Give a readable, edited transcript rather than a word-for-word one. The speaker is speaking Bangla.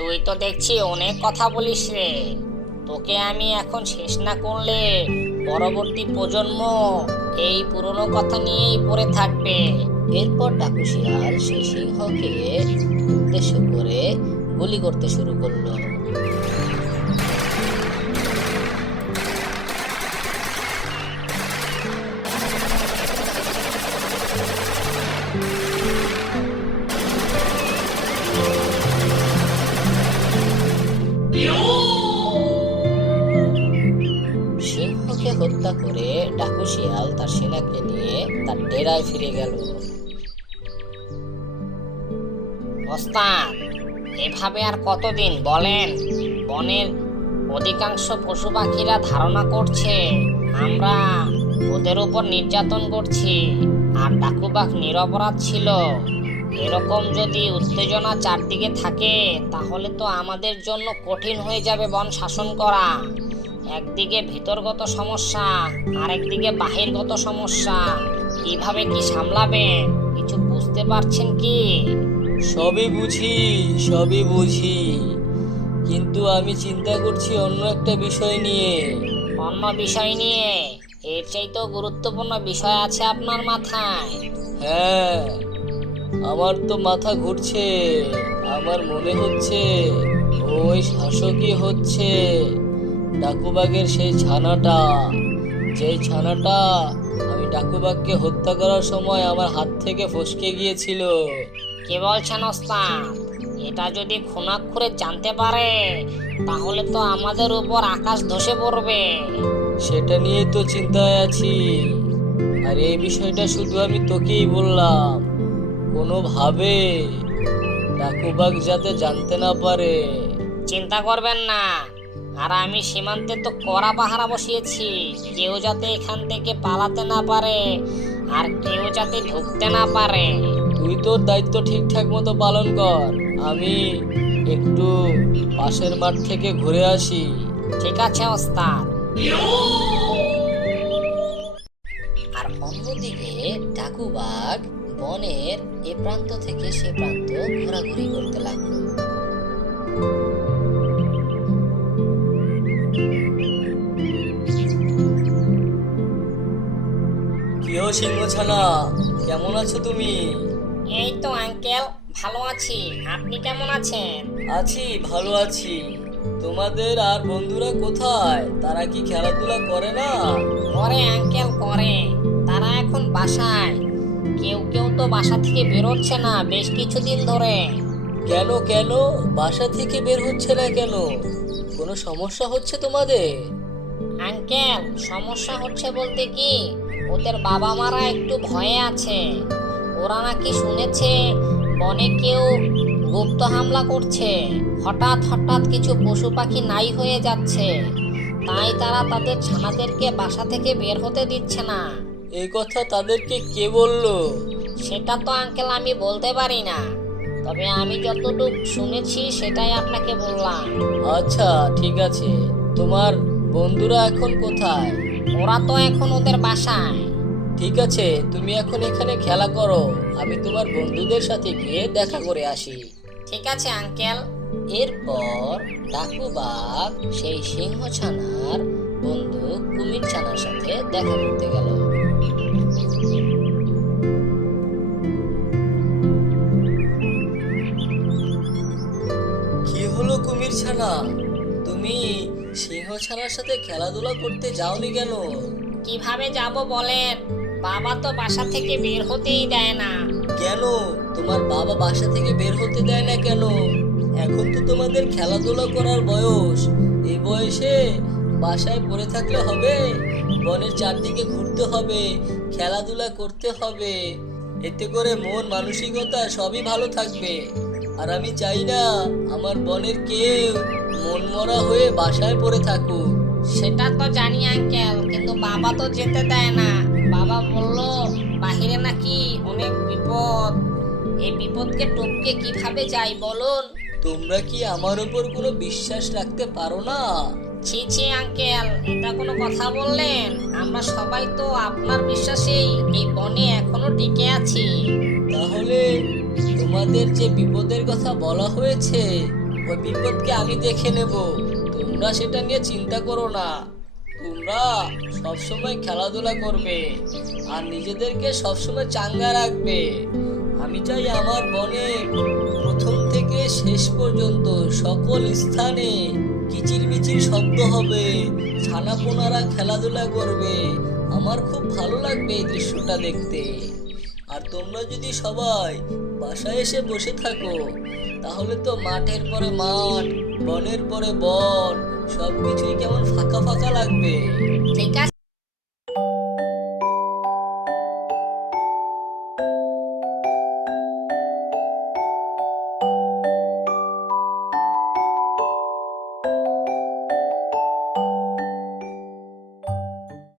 তুই তো দেখছি অনেক কথা বলিস রে। তোকে আমি এখন শেষ না করলে পরবর্তী প্রজন্ম এই পুরনো কথা নিয়েই পড়ে থাকবে। এরপর ডাকু শিয়াল সেই সিংহকে উদ্দেশ্য করে গুলি করতে শুরু করলো। সিংহকে হত্যা করে ডাকু শিয়াল তার সেনাকে নিয়ে তার ডেরায় ফিরে গেল। ওস্তাদ, এভাবে আর কতদিন বলেন? বনের অধিকাংশ পশু পাখিরা ধারণা করছে আমরা ওদের উপর নির্যাতন করছি, আর ডাকুবাঘ নিরপরাধ ছিল। এরকম যদি উত্তেজনা চারদিকে থাকে তাহলে তো আমাদের জন্য কঠিন হয়ে যাবে বন শাসন করা। একদিকে ভিতরগত সমস্যা, আর একদিকে বাহিরগত সমস্যা। কিভাবে কি সামলাবেন কিছু বুঝতে পারছেন কি? সবই বুঝি, সবই বুঝি, কিন্তু আমি চিন্তা করছি অন্য একটা বিষয় নিয়ে। অন্য বিষয় নিয়ে? এর চাইতেও গুরুত্বপূর্ণ বিষয় আছে আপনার মাথায়? হ্যাঁ, আমার তো মাথা ঘুরছে। আমার মনে হচ্ছে ওই শাসকই হচ্ছে ডাকুবাগের সেই ছানাটা, যেই ছানাটা আমি ডাকুবাগকে হত্যা করার সময় আমার হাত থেকে ফসকে গিয়েছিল। কি বলছেন ওস্তাদ? এটা যদি খুনাক্ষুরে জানতে পারে তাহলে তো আমাদের উপর আকাশ ধসে পড়বে। সেটা নিয়ে তো চিন্তায় আছি। আর এই বিষয়টা শুধু আমি তোকেই বললাম, কোনোভাবে ডাকুবাগ যাতে জানতে না পারে। চিন্তা করবেন না, আর আমি সীমান্তে তো কড়া পাহারা বসিয়েছি। কেউ যাতে এখান থেকে পালাতে না পারে, আর কেউ যাতে ঢুকতে না পারে। তুই তোর দায়িত্ব ঠিকঠাক মতো পালন কর। আমি একটু পাশের মাঠ থেকে ঘুরে আসি। ঠিক আছে ওস্তাদ। আর অন্যদিকে ডাকুবাগ বনের এ প্রান্ত থেকে সে প্রান্ত ঘোরাঘুরি করতে লাগলো। কিও সিংহছানা, কেমন আছো তুমি? এই তো আঙ্কেল, ভালো আছি। আপনি কেমন আছেন? আছি, ভালো আছি। তোমাদের আর বন্ধুরা কোথায়? তারা কি খেলাধুলা করে না? করে আঙ্কেল, করে। তারা এখন বাসায়। কেউ কেউ তো বাসা থেকে বেরোচ্ছে না বেশ কিছুদিন ধরে। কেন কেন বাসা থেকে বের হচ্ছে না কেন? কোনো সমস্যা হচ্ছে তোমাদের? আঙ্কেল, সমস্যা হচ্ছে বলতে কি, ওদের বাবা মারা একটু ভয়ে আছে। ওরা নাকি শুনেছে বনে কেউ গুপ্ত হামলা করছে। হঠাৎ হঠাৎ কিছু পশু পাখি নাই হয়ে যাচ্ছে। তাই তারা তাদের ছানাদেরকে বাসা থেকে বের হতে দিচ্ছে না। এই কথা তাদেরকে কে বললো? সেটা তো আঙ্কেল আমি বলতে পারি না, তবে আমি যতটুকু শুনেছি সেটাই আপনাকে বললাম। আচ্ছা, ঠিক আছে। তোমার বন্ধুরা এখন কোথায়? ওরা তো এখন ওদের বাসায়। ঠিক আছে, তুমি এখন এখানে খেলা করো, আমি তোমার বন্ধুদের সাথে গিয়ে দেখা করে আসি। ঠিক আছে আঙ্কেল। এরপর ডাকুবাগ সেই সিংহ ছানার বন্ধু কুমির ছানার সাথে দেখা করতে গেল। কি হলো কুমির ছানা, তুমি সিংহ ছানার সাথে খেলাধুলা করতে যাওনি কেন? কিভাবে যাব বলেন? বাবা তো বাসা থেকে বের হতেই দেয় না। কেন তোমার বাবা বাসা থেকে বের হতে দেয় না কেন? এখন তো তোমাদের খেলাধুলা করার বয়স। এই বয়সে বাসায় পড়ে থাকলে হবে? বনের চারদিকে ঘুরতে হবে, খেলাধুলা করতে হবে। এতে করে মন মানসিকতা সবই ভালো থাকবে। আর আমি চাই না আমার বনের কেউ মনমরা হয়ে বাসায় পড়ে থাকুক। সেটা তো জানি আঙ্কেল, কিন্তু বাবা তো যেতে দেয় না। বাবা বলল বাহিরে নাকি অনেক বিপদ। এই বিপদকে টপকে কিভাবে যাই বলুন? তোমরা কি আমার উপর কোনো বিশ্বাস রাখতে পারো না? ছি ছি আঙ্কেল, এটা কোনো কথা বললেন? আমরা সবাই তো আপনার বিশ্বাসেই এই বনে এখনো টিকে আছি। তাহলে তোমাদের যে বিপদের কথা বলা হয়েছে ওই বিপদকে আমি দেখে নেব, তোমরা সেটা নিয়ে চিন্তা করো না। তোমরা সবসময় খেলাধুলা করবে আর নিজেদেরকে সবসময় চাঙ্গা রাখবে। আমি চাই আমার বনে প্রথম থেকে শেষ পর্যন্ত সকল স্থানে কিচিরমিচির শব্দ হবে, ছানাপোনারা খেলাধুলা করবে। আমার খুব ভালো লাগবে এই দৃশ্যটা দেখতে। আর তোমরা যদি সবাই বাসায় এসে বসে থাকো, তাহলে তো মাঠের পরে মাঠ, বনের পরে বন, সবকিছুই কেমন ফাঁকা ফাঁকা লাগবে। ঠিক আছে।